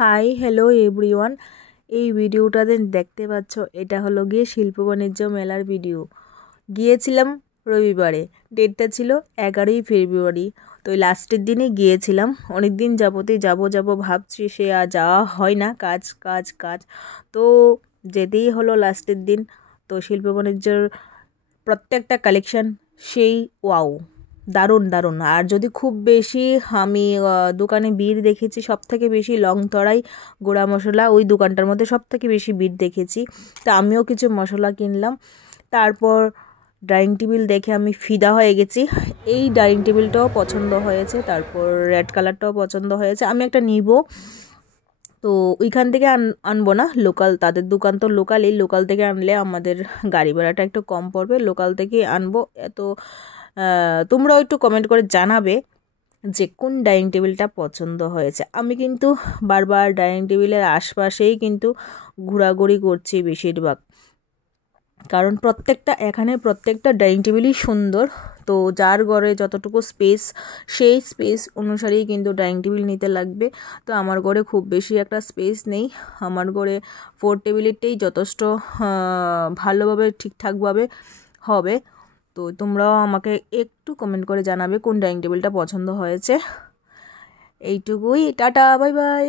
Hi hello everyone. এই ভিডিওটাতে দেখতে পাচ্ছ এটা হলো গিয়ে শিল্প বাণিজ্য মেলার ভিডিও। গিয়েছিলাম রবিবারে, ডেটটা ছিল 11ই ফেব্রুয়ারি। তো লাস্টের দিনে গিয়েছিলাম। অনেক দিন যাবতই যাব ভাবছি, সে আর যাওয়া হয় না, কাজ কাজ কাজ। তো যেতেই হলো লাস্টের দিন। তো শিল্প বাণিজ্যর প্রত্যেকটা কালেকশন সেই ওয়াও, দারুণ দারুণ। আর যদি খুব বেশি আমি দোকানে ভিড় দেখেছি, সব থেকে বেশি লংতরাই গুঁড়া মশলা, ওই দোকানটার মধ্যে সব থেকে বেশি ভিড় দেখেছি। তা আমিও কিছু মশলা কিনলাম। তারপর ডাইনিং টেবিল দেখে আমি ফিদা হয়ে গেছি। এই ডাইনিং টেবিলটাও পছন্দ হয়েছে, তারপর রেড কালারটাও পছন্দ হয়েছে। আমি একটা নিব। তো ওইখান থেকে আনবো না, লোকাল, তাদের দোকান তো লোকাল, এই লোকাল থেকে আনলে আমাদের গাড়ি ভাড়াটা একটু কম পড়বে, লোকাল থেকে আনবো। এত তোমরাও একটু কমেন্ট করে জানাবে যে কোন ডাইনিং টেবিলটা পছন্দ হয়েছে। আমি কিন্তু বারবার ডাইনিং টেবিলের আশপাশেই কিন্তু ঘোরাঘুরি করছি বেশিরভাগ, কারণ প্রত্যেকটা ডাইনিং টেবিলই সুন্দর। তো যার ঘরে যতটুকু স্পেস, সেই স্পেস অনুসারেই কিন্তু ডাইনিং টেবিল নিতে লাগবে। তো আমার ঘরে খুব বেশি একটা স্পেস নেই, আমার ঘরে 4 টেবিলেরটাই যথেষ্ট ভালোভাবে ঠিকঠাকভাবে হবে। তো তোমরাও আমাকে একটু কমেন্ট করে জানাবে কোন ডাইনিং টেবিলটা পছন্দ হয়েছে। এইটুকুই, টাটা, বাই বাই।